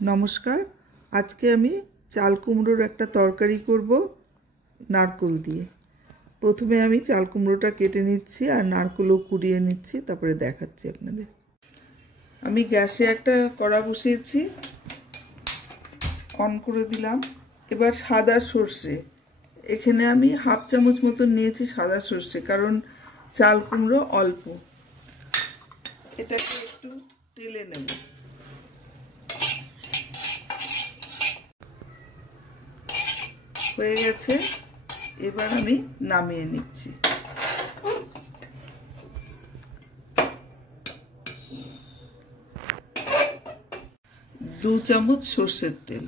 नमस्कार। आज के आमी चाल कुमड़ोर एक तरकारी करब नारकेल दिए। प्रथमे आमी चाल कुमड़ोटा केटे निচ্ছি और नारकेलও कुड़िয়ে নিচ্ছি, তারপরে দেখাচ্ছি আপনাদের। আমি গ্যাসে একটা কড়া বসিয়েছি, অন করে দিলাম। এবার সাদা সরষে, এখানে আমি হাফ চামচ মতন নিয়েছি সাদা সরষে, কারণ চাল কুমড়ো অল্প। এটাকে একটু তেলে নেব। হয়ে গেছে, এবার আমি নামিয়ে নিচ্ছি। 2 চামচ সরষের তেল,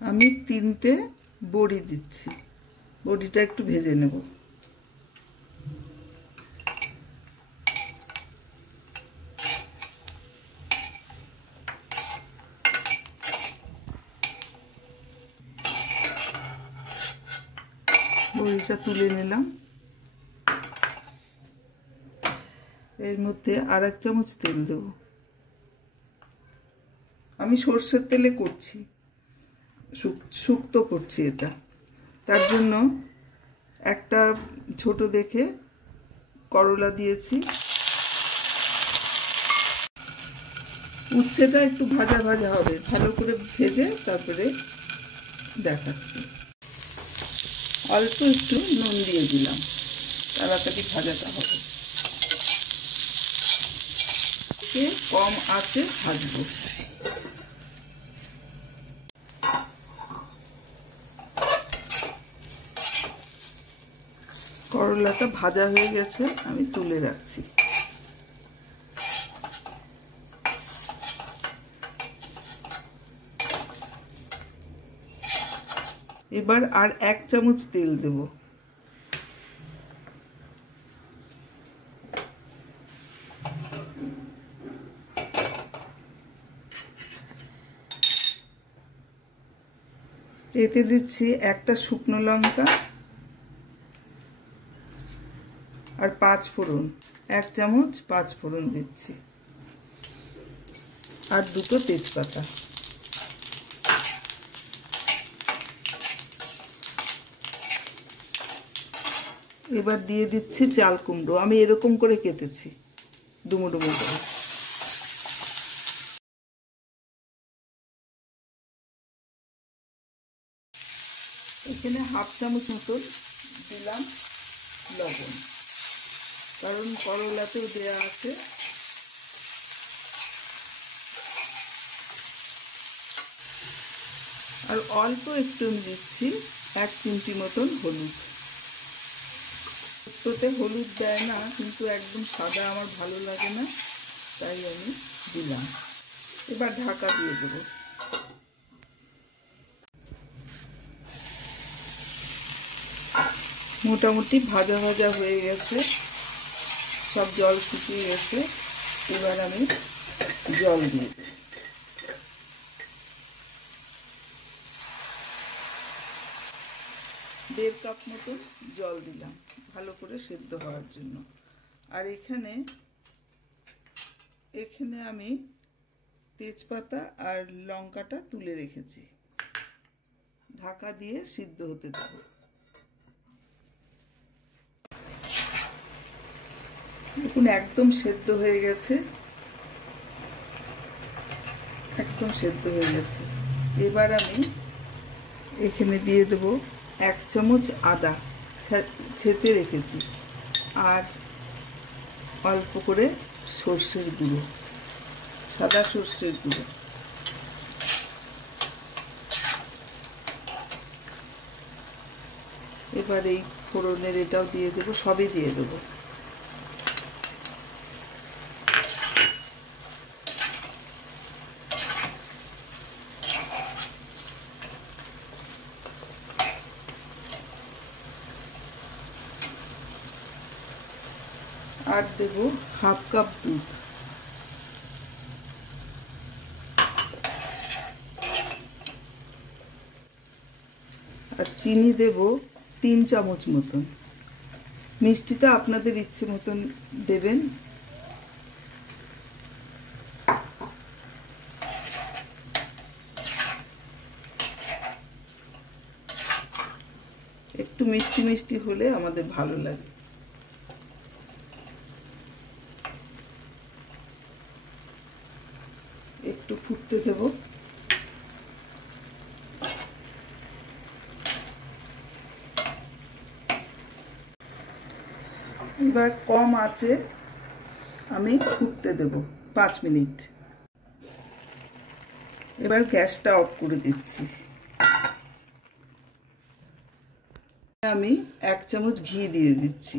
আমি 3টে বড়ি দিচ্ছি। বড়িটা একটু ভেজে নেব। বড়িটা তুলে নিলাম। এর মধ্যে আর 1 চামচ তেল দেব। আমি সরষের তেলে করছি, শুক্তো করছি এটা। তার জন্য একটা ছোট দেখে করলা দিয়েছি। উচ্ছেটা একটু ভাজা ভাজা হবে, ভালো করে ভেজে তারপরে দেখাচ্ছি। অল্প একটু নুন দিয়ে দিলাম, তাড়াতাড়ি ভাজাটা হবে। কম আঁচে ভাজবো। করলাটা ভাজা হয়ে গেছে, আমি তুলে রাখছি। এবার আর 1 চামচ তেল দেব। এতে দিচ্ছি একটা শুকনো লঙ্কা আর 5 ফোড়ন, 1 চামচ 5 ফোড়ন দিচ্ছি, আর 2টো তেজপাতা। এবার দিয়ে দিচ্ছি চাল কুমড়ো। আমি এরকম করে কেটেছি, ডুমো ডুমো করে। এখানে হাফ চামচ মতন দিলাম লবণ, কারণ করলাতেও দেয়া আছে। আর অল্প একটু দিচ্ছি 1 চিমটি মতন হলুদ। শুক্তোতে হলুদ দেয় না, কিন্তু একদম সাদা আমার ভালো লাগে না, তাই আমি দিলাম। এবার ঢাকা দিয়ে দেব। মোটামুটি ভাজা ভাজা হয়ে গেছে, সব জল শুকিয়ে গেছে। এবার আমি জল দিয়ে দেব। 1.5 কাপ মতো জল দিলাম, ভালো করে সেদ্ধ হওয়ার জন্য। আর এখানে আমি তেজপাতা আর লঙ্কাটা তুলে রেখেছি। ঢাকা দিয়ে সিদ্ধ হতে দেব। দেখুন একদম সেদ্ধ হয়ে গেছে, একদম সেদ্ধ হয়ে গেছে। এবার আমি এখানে দিয়ে দেব 1 চামচ আদা ছেঁচে রেখেছি, আর অল্প করে সরষের গুঁড়ো, সাদা সরষের গুঁড়ো। এবার এই ফোড়নের এটাও দিয়ে দেবো, সবই দিয়ে দেবো। আর দেব হাফ কাপ দুধ। আর চিনি দেব 3 চামচ মতন। মিষ্টিটা আপনাদের ইচ্ছে মতন দেবেন। মিষ্টি মিষ্টি হলে আমাদের ভালো লাগে। একটু ফুটতে দেব। এবার কম আঁচে আমি ফুটতে দেব 5 মিনিট। এবার গ্যাসটা অফ করে দিচ্ছি। আমি 1 চামচ ঘি দিয়ে দিচ্ছি,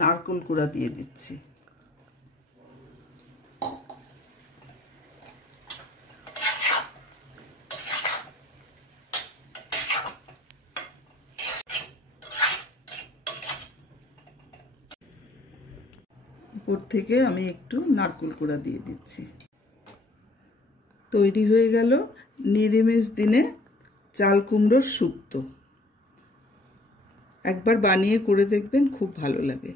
নারকেল কুড়া দিয়ে দিচ্ছি। উপর থেকে আমি একটু নারকেল কুড়া দিয়ে দিচ্ছি। তৈরি হয়ে গেল নিরামিষ দিনে চাল কুমড়োর শুক্তো। একবার বানিয়ে করে দেখবেন, খুব ভালো লাগে।